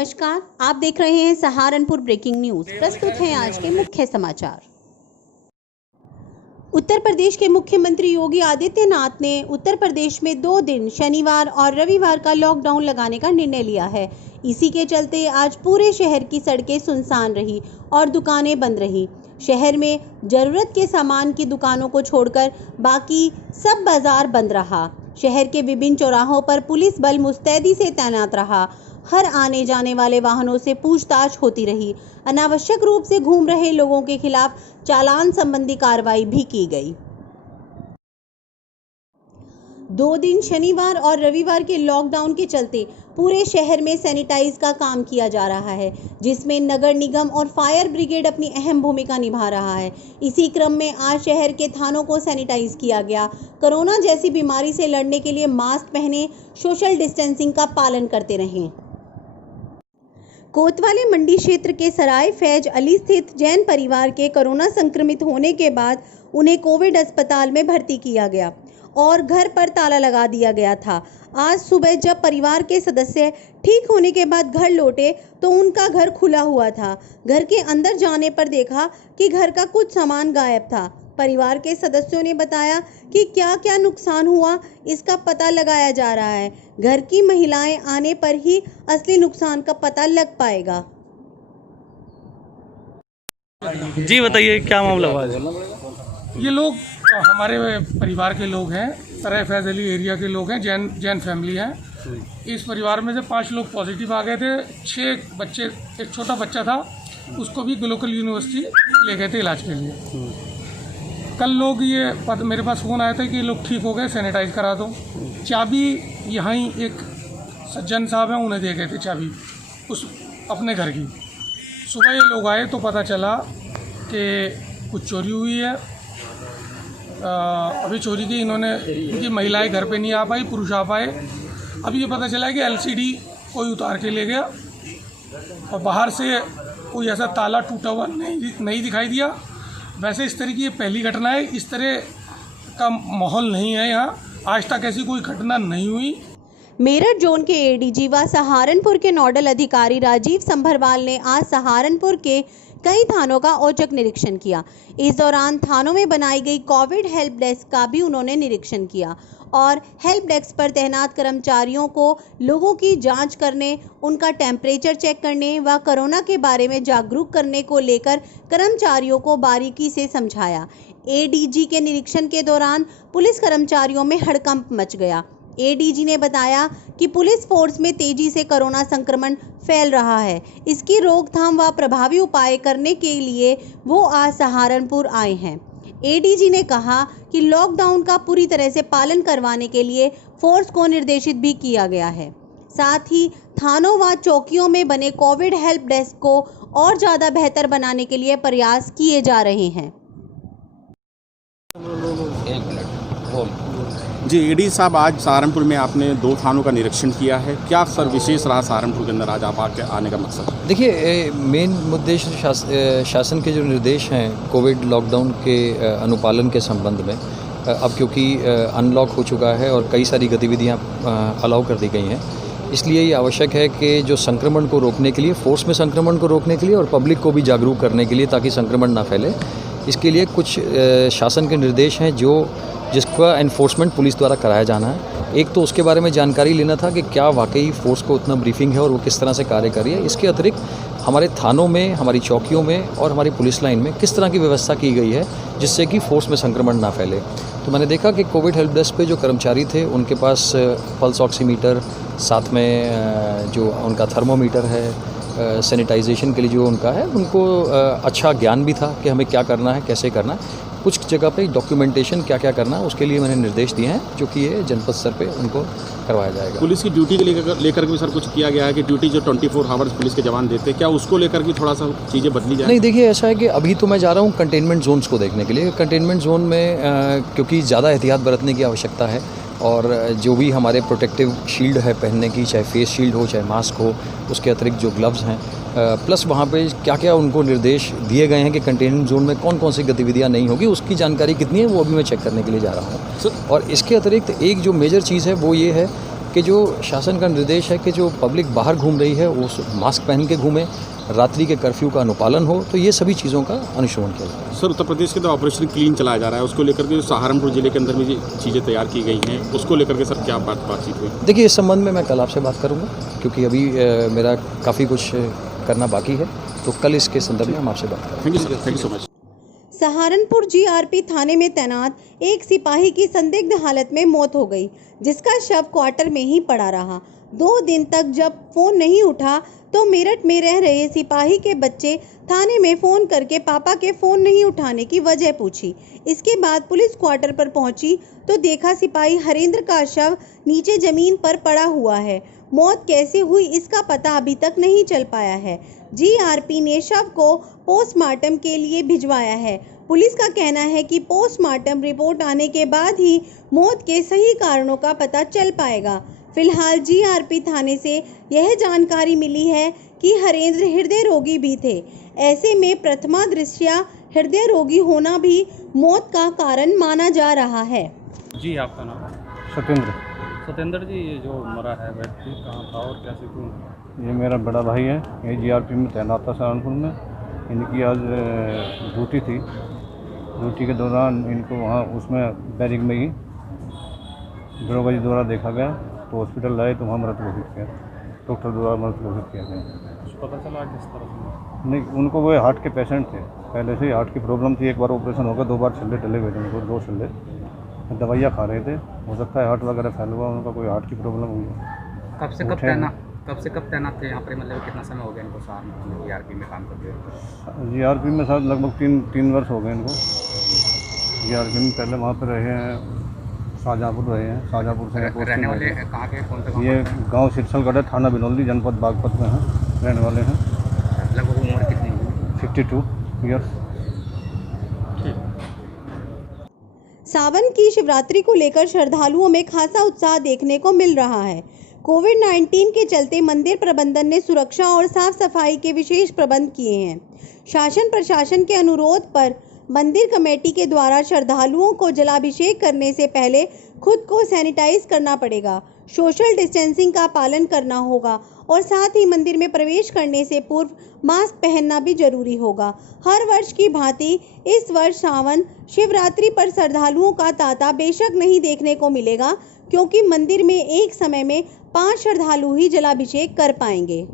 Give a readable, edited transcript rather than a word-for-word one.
नमस्कार, आप देख रहे हैं सहारनपुर ब्रेकिंग न्यूज। प्रस्तुत हैं आज के मुख्य समाचार। उत्तर प्रदेश के मुख्यमंत्री योगी आदित्यनाथ ने उत्तर प्रदेश में 2 दिन शनिवार और रविवार का लॉकडाउन लगाने का निर्णय लिया है। इसी के चलते आज पूरे शहर की सड़कें सुनसान रही और दुकानें बंद रही। शहर में जरूरत के सामान की दुकानों को छोड़कर बाकी सब बाजार बंद रहा। शहर के विभिन्न चौराहों पर पुलिस बल मुस्तैदी से तैनात रहा। हर आने जाने वाले वाहनों से पूछताछ होती रही। अनावश्यक रूप से घूम रहे लोगों के खिलाफ चालान संबंधी कार्रवाई भी की गई। 2 दिन शनिवार और रविवार के लॉकडाउन के चलते पूरे शहर में सैनिटाइज का काम किया जा रहा है, जिसमें नगर निगम और फायर ब्रिगेड अपनी अहम भूमिका निभा रहा है। इसी क्रम में आज शहर के थानों को सैनिटाइज किया गया। कोरोना जैसी बीमारी से लड़ने के लिए मास्क पहने, सोशल डिस्टेंसिंग का पालन करते रहें। कोतवाली मंडी क्षेत्र के सराय फैज अली स्थित जैन परिवार के कोरोना संक्रमित होने के बाद उन्हें कोविड अस्पताल में भर्ती किया गया और घर पर ताला लगा दिया गया था। आज सुबह जब परिवार के सदस्य ठीक होने के बाद घर लौटे तो उनका घर खुला हुआ था। घर के अंदर जाने पर देखा कि घर का कुछ सामान गायब था। परिवार के सदस्यों ने बताया कि क्या क्या नुकसान हुआ, इसका पता लगाया जा रहा है। घर की महिलाएं आने पर ही असली नुकसान का पता लग पाएगा। जी बताइए, क्या मामला हुआ? ये लोग हमारे परिवार के लोग हैं, सराय फैज अली एरिया के लोग हैं, जैन फैमिली है। इस परिवार में से 5 लोग पॉजिटिव आ गए थे। 6 बच्चे, एक छोटा बच्चा था, उसको भी लोकल यूनिवर्सिटी ले गए थे इलाज के लिए। कल लोग मेरे पास फ़ोन आया था कि ये लोग ठीक हो गए, सैनिटाइज करा दो। चाबी यहाँ ही एक सज्जन साहब हैं, उन्हें दे गए थे चाबी उस अपने घर की। सुबह ये लोग आए तो पता चला कि कुछ चोरी हुई है। अभी चोरी की इनकी महिलाएं घर पे नहीं आ पाई, पुरुष आ पाए। अभी ये पता चला कि LCD कोई उतार के ले गया और बाहर से कोई ऐसा ताला टूटा हुआ नहीं दिखाई दिया। वैसे इस तरह की ये पहली घटना है। इस तरह का माहौल नहीं है यहाँ, आज तक ऐसी कोई घटना नहीं हुई। मेरठ जोन के ADG व सहारनपुर के नोडल अधिकारी राजीव संभरवाल ने आज सहारनपुर के कई थानों का औचक निरीक्षण किया। इस दौरान थानों में बनाई गई कोविड हेल्प डेस्क का भी उन्होंने निरीक्षण किया और हेल्प डेस्क पर तैनात कर्मचारियों को लोगों की जांच करने, उनका टेम्परेचर चेक करने व कोरोना के बारे में जागरूक करने को लेकर कर्मचारियों को बारीकी से समझाया। ADG के निरीक्षण के दौरान पुलिस कर्मचारियों में हड़कंप मच गया। ADG ने बताया कि पुलिस फोर्स में तेजी से कोरोना संक्रमण फैल रहा है। इसकी रोकथाम व प्रभावी उपाय करने के लिए वो आज सहारनपुर आए हैं। ADG ने कहा कि लॉकडाउन का पूरी तरह से पालन करवाने के लिए फोर्स को निर्देशित भी किया गया है। साथ ही थानों व चौकियों में बने कोविड हेल्प डेस्क को और ज़्यादा बेहतर बनाने के लिए प्रयास किए जा रहे हैं। जी AD साहब, आज सहारनपुर में आपने 2 थानों का निरीक्षण किया है। क्या सर विशेष रहा सहारनपुर के अंदर आज आप आने का मकसद? देखिए, मेन उद्देश्य शासन के जो निर्देश हैं कोविड लॉकडाउन के अनुपालन के संबंध में, अब क्योंकि अनलॉक हो चुका है और कई सारी गतिविधियां अलाउ कर दी गई हैं, इसलिए ये आवश्यक है कि जो संक्रमण को रोकने के लिए, फोर्स में संक्रमण को रोकने के लिए और पब्लिक को भी जागरूक करने के लिए, ताकि संक्रमण ना फैले, इसके लिए कुछ शासन के निर्देश हैं जिसका एनफोर्समेंट पुलिस द्वारा कराया जाना है। एक तो उसके बारे में जानकारी लेना था कि क्या वाकई फोर्स को उतना ब्रीफिंग है और वो किस तरह से कार्य कर रही है। इसके अतिरिक्त हमारे थानों में, हमारी चौकियों में और हमारी पुलिस लाइन में किस तरह की व्यवस्था की गई है जिससे कि फोर्स में संक्रमण ना फैले। तो मैंने देखा कि कोविड हेल्प डेस्क पे जो कर्मचारी थे उनके पास पल्स ऑक्सीमीटर, साथ में जो उनका थर्मोमीटर है, सैनिटाइजेशन के लिए जो उनका है, उनको अच्छा ज्ञान भी था कि हमें क्या करना है, कैसे करना है। कुछ जगह पे डॉक्यूमेंटेशन क्या क्या करना है उसके लिए मैंने निर्देश दिए हैं, जो कि ये जनपद स्तर पे उनको करवाया जाएगा। पुलिस की ड्यूटी के लेकर भी सर कुछ किया गया है कि ड्यूटी जो 24 आवर्स पुलिस के जवान देते हैं, क्या उसको लेकर भी थोड़ा सा चीज़ें बदली जाए? नहीं, देखिए, ऐसा है कि अभी तो मैं जा रहा हूँ कंटेनमेंट जोन्स को देखने के लिए। कंटेनमेंट जोन में क्योंकि ज़्यादा एहतियात बरतने की आवश्यकता है और जो भी हमारे प्रोटेक्टिव शील्ड है पहनने की, चाहे फेस शील्ड हो, चाहे मास्क हो, उसके अतिरिक्त जो ग्लव्स हैं, प्लस वहाँ पे क्या क्या उनको निर्देश दिए गए हैं कि कंटेनमेंट जोन में कौन कौन सी गतिविधियाँ नहीं होगी, उसकी जानकारी कितनी है वो अभी मैं चेक करने के लिए जा रहा हूँ। और इसके अतिरिक्त एक जो मेजर चीज़ है वो ये है कि जो शासन का निर्देश है कि जो पब्लिक बाहर घूम रही है वो मास्क पहन के घूमे, रात्रि के कर्फ्यू का अनुपालन हो, तो ये सभी चीज़ों का अनुश्रवण किया जाए। सर, उत्तर प्रदेश के तो ऑपरेशन क्लीन चलाया जा रहा है, उसको लेकर के सहारनपुर जिले के अंदर में जो चीज़ें तैयार की गई हैं उसको लेकर के सर क्या बातचीत हुई? देखिए, इस संबंध में मैं कल आपसे बात करूंगा, क्योंकि अभी मेरा काफ़ी कुछ करना बाकी है, तो कल इसके संदर्भ में हम आपसे बात करेंगे। Thank you sir, thank you so much. Saharanpur GRP थाने में तैनात एक सिपाही की संदिग्ध हालत में मौत हो गई, जिसका शव क्वार्टर में ही पड़ा रहा। 2 दिन तक जब फोन नहीं उठा तो मेरठ में रह रहे सिपाही के बच्चे थाने में फोन करके पापा के फोन नहीं उठाने की वजह पूछी। इसके बाद पुलिस क्वार्टर पर पहुंची तो देखा सिपाही हरेंद्र का शव नीचे जमीन पर पड़ा हुआ है। मौत कैसे हुई इसका पता अभी तक नहीं चल पाया है। जीआरपी ने शव को पोस्टमार्टम के लिए भिजवाया है। पुलिस का कहना है कि पोस्टमार्टम रिपोर्ट आने के बाद ही मौत के सही कारणों का पता चल पाएगा। फिलहाल जीआरपी थाने से यह जानकारी मिली है कि हरेंद्र हृदय रोगी भी थे। ऐसे में प्रथमा दृष्टया हृदय रोगी होना भी मौत का कारण माना जा रहा है। जी, आपका नाम? सत्येंद्र। सत्येंद्र जी, ये जो मरा है व्यक्ति कहाँ था और कैसे क्यों? ये मेरा बड़ा भाई है, ये जीआरपी में तैनात था सहारनपुर में। इनकी आज ड्यूटी थी, ड्यूटी के दौरान इनको वहाँ उसमें बैरिक में ही दरोगा जी द्वारा देखा गया, तो हॉस्पिटल लाए तो वहाँ मृत घोषित किया, डॉक्टर द्वारा मृत घोषित किया गया। कुछ पता चला किस तरह से? नहीं, उनको वो हार्ट के पेशेंट थे, पहले से ही हार्ट की प्रॉब्लम थी। एक बार ऑपरेशन होगा, 2 बार छल्ले डले हुए थे उनको, 2 छल्ले। दवाइयाँ खा रहे थे, हो सकता है हार्ट वगैरह फैल हुआ, उनका कोई हार्ट की प्रॉब्लम हुई है। कब से कब तैनात थे यहाँ पर, मतलब कितना समय हो गया इनको सहारनपुर में जीआरपी में काम करते हुए? जीआरपी में शायद लगभग 3 वर्ष हो गए इनको। जीआरपी में पहले वहाँ पर रहे हैं, शाहजहाँपुर रहे हैं, शाहजहाँपुर से रहने वाले कहाँ के, कौन सा गाँव? ये गांव सिरसलगढ़ है, थाना बिनौली, जनपद बागपत में है, रहने वाले हैं। लगभग उम्र कितनी होगी? 52 ईयर्स। सावन की शिवरात्रि को लेकर श्रद्धालुओं में खासा उत्साह देखने को मिल रहा है। कोविड-19 के चलते मंदिर प्रबंधन ने सुरक्षा और साफ सफाई के विशेष प्रबंध किए हैं। शासन प्रशासन के अनुरोध पर मंदिर कमेटी के द्वारा श्रद्धालुओं को जलाभिषेक करने से पहले खुद को सैनिटाइज करना पड़ेगा, सोशल डिस्टेंसिंग का पालन करना होगा और साथ ही मंदिर में प्रवेश करने से पूर्व मास्क पहनना भी जरूरी होगा। हर वर्ष की भांति इस वर्ष सावन शिवरात्रि पर श्रद्धालुओं का तांता बेशक नहीं देखने को मिलेगा, क्योंकि मंदिर में एक समय में 5 श्रद्धालु ही जलाभिषेक कर पाएंगे।